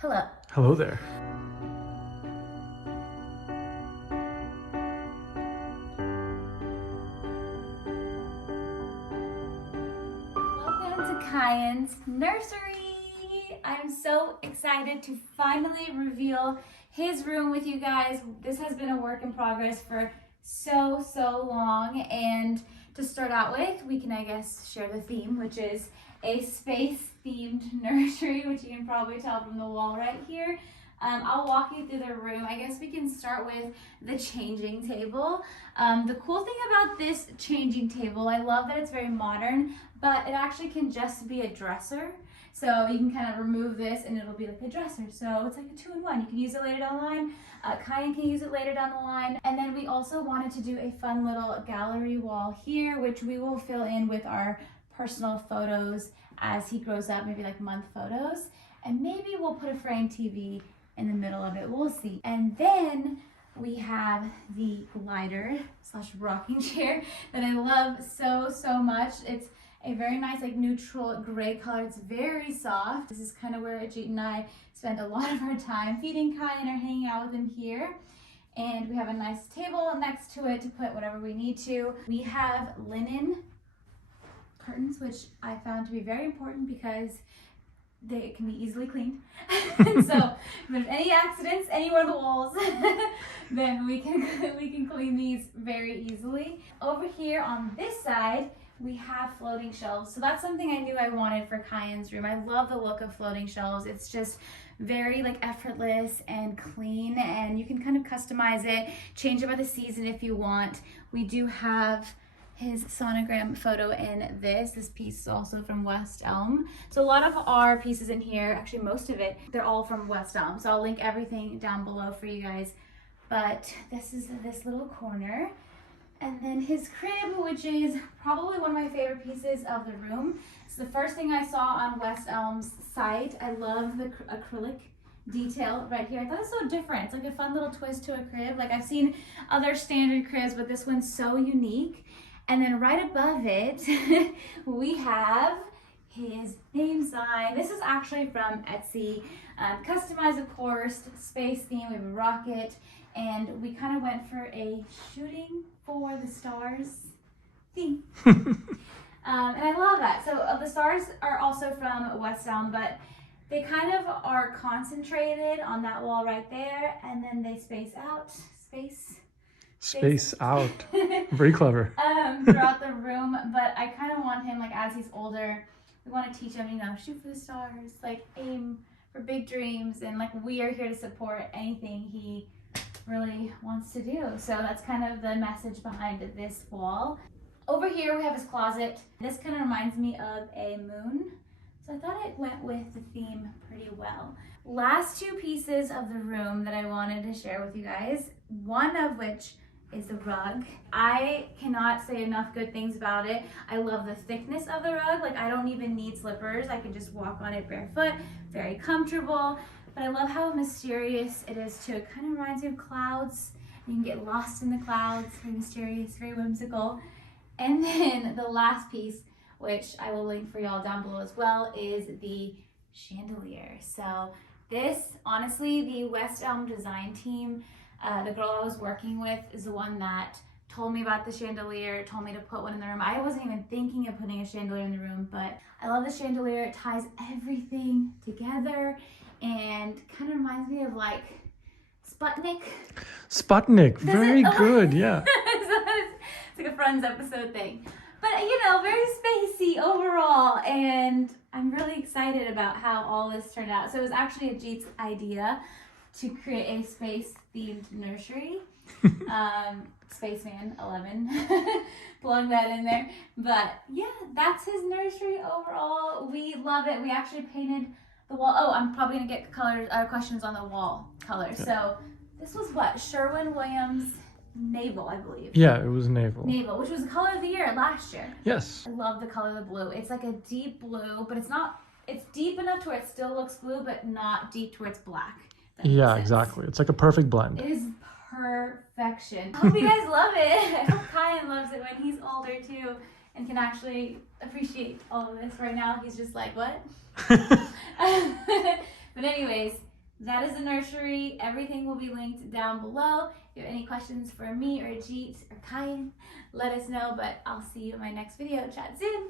Hello. Hello there. Welcome to Kaiyen's Nursery. I'm so excited to finally reveal his room with you guys. This has been a work in progress for so long, and to start out with, we can, I guess, share the theme, which is a space-themed nursery, which you can probably tell from the wall right here. I'll walk you through the room. I guess we can start with the changing table. The cool thing about this changing table, I love that it's very modern, but it actually can just be a dresser. So you can kind of remove this and it'll be like a dresser. So it's like a 2-in-1. You can use it later down the line. Kaiyen can use it later down the line. And then we also wanted to do a fun little gallery wall here, which we will fill in with our personal photos as he grows up, maybe like month photos. And maybe we'll put a frame TV in the middle of it. We'll see. And then we have the glider / rocking chair that I love so much. It's a very nice like neutral gray color. It's very soft. This is kind of where Ajeet and I spend a lot of our time feeding Kaiyen or hanging out with him here. And we have a nice table next to it to put whatever we need to. We have linen curtains, which I found to be very important because they can be easily cleaned. And so if there's any accidents anywhere on the walls, then we can clean these very easily. Over here on this side, we have floating shelves. So that's something I knew I wanted for Kaiyen's room. I love the look of floating shelves. It's just very like effortless and clean, and you can kind of customize it, change it by the season if you want. We do have his sonogram photo in this. This piece is also from West Elm. So a lot of our pieces in here, actually most of it, they're all from West Elm. So I'll link everything down below for you guys. But this is this little corner. And then his crib, which is probably one of my favorite pieces of the room. It's the first thing I saw on West Elm's site. I love the acrylic detail right here. I thought it was so different. It's like a fun little twist to a crib. Like I've seen other standard cribs, but this one's so unique. And then right above it, we have his name sign. This is actually from Etsy. Customized, of course, space theme. We have a rocket. And we kind of went for a shooting for the stars theme. And I love that. So the stars are also from West Elm, but they kind of are concentrated on that wall right there. And then they space out. Space out. Very clever. Throughout the room, but I kind of want him, like as he's older, we want to teach him, you know, shoot for the stars, like aim for big dreams, and like we are here to support anything he really wants to do. So that's kind of the message behind this wall. Over here we have his closet. This kind of reminds me of a moon, so I thought it went with the theme pretty well. Last two pieces of the room that I wanted to share with you guys, one of which is the rug. I cannot say enough good things about it. I love the thickness of the rug. Like I don't even need slippers. I can just walk on it barefoot, very comfortable. But I love how mysterious it is too. It kind of reminds me of clouds. You can get lost in the clouds, very mysterious, very whimsical. And then the last piece, which I will link for y'all down below as well, is the chandelier. So this, honestly, the West Elm design team, the girl I was working with is the one that told me about the chandelier, told me to put one in the room. I wasn't even thinking of putting a chandelier in the room, but I love the chandelier. It ties everything together and kind of reminds me of like Sputnik. Sputnik, very good, yeah. It's like a Friends episode thing. But you know, very spacey overall, and I'm really excited about how all this turned out. So it was actually Ajeet's idea to create a space-themed nursery. Spaceman 11, plug that in there. But yeah, that's his nursery overall. We love it. We actually painted the wall. Oh, I'm probably gonna get questions on the wall color. Yeah. So this was what, Sherwin-Williams navel, I believe. Yeah, it was navel. Navel, which was the color of the year last year. Yes. I love the color of the blue. It's like a deep blue, but it's deep enough to where it still looks blue, but not deep to where it's black. Yeah, exactly. It's like a perfect blend. It is perfection. I hope you guys love it. I hope Kaiyen loves it when he's older too and can actually appreciate all of this. Right now, he's just like, what? But anyways, that is the nursery. Everything will be linked down below. If you have any questions for me or Ajeet or Kaiyen, let us know. But I'll see you in my next video. Chat soon.